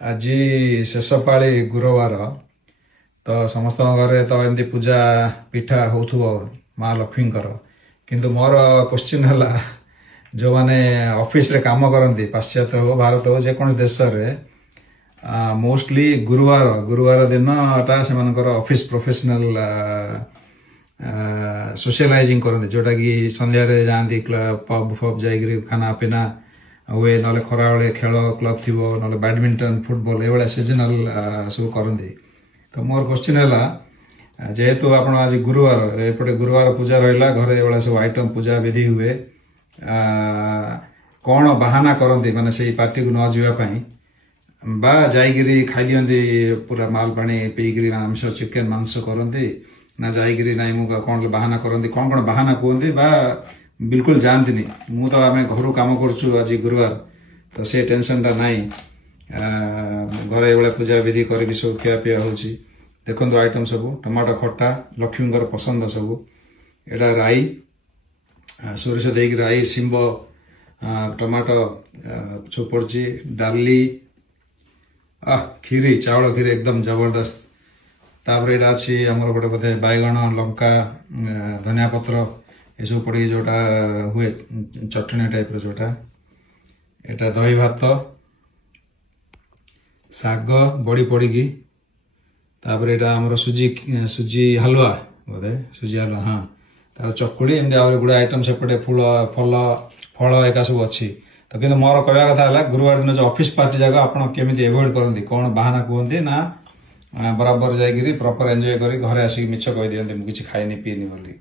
आज शेष पाली गुरुवार तो समस्त घरे तो एमती पूजा पिठा हो माँ लक्ष्मी किंतु मोर क्वेश्चन है जो माने ऑफिस रे काम करती पाश्चात्य हो भारत हो जेको देश रे मोस्टली गुरुवार दिन टा से ऑफिस प्रोफेशनल सोशलाइजिंग करते जोटा कि संध्यारे जाती पब फब जाइए खाना पीना हुए ना खरा बेले खेल क्लब थी ना बैडमिंटन फुटबॉल ये सीजनाल सब करती तो मोर क्वेश्चन है जेहेतु आप आज गुरुवार एपटे गुरुवार पूजा रहा घरे ये सब आइटम पूजा विधि हुए कौन बाहाना करती माने से पार्टी को न जावाई बा जाइगिरी खाई दियंती पूरा माल पानी पीकरी आमिष चिकेन मांस करती ना जाइगिरी ना मुझे कौन बाहाना करती कौन कौन बाहाना कहते बा बिल्कुल जानती नहीं मु तो आम घर कम कर आज गुरुवार तो से टेंशन टा नाई घरे ये पूजा विधि कर सब खिया पिया हो देखो आइटम सब टमाटो खट्टा लक्ष्मी पसंद सब एटा राई सोरिष देक राई शिंब टमाटो चोपड़ डाली खीरी चावल खीरी एकदम जबरदस्त तापर यहाँ अच्छी आमर गोटे बोधे बैगण लंका धनिया पत्र ये सब पड़ी जोटा हुए चटनी टाइप जोटा एटा दही भात शाग बड़ी पड़ी तापर यहाँ आमर सुजी हलवा बोधे सुजी हलवा हाँ तार चकुड़ी एमती आगे गुड़ा आइटम सेपटे फूल फल फल एका सब अच्छी तो किंतु मोर कहवा कथा है गुरुवार दिन जो ऑफिस पार्टी जाक आप केमी एवॉइड करती कौन बाहाना कहते ना बराबर जाइए प्रॉपर एंजॉय करी घरे आसिक मिछ कह दिखती मुझे खाईनी पीनी बोली।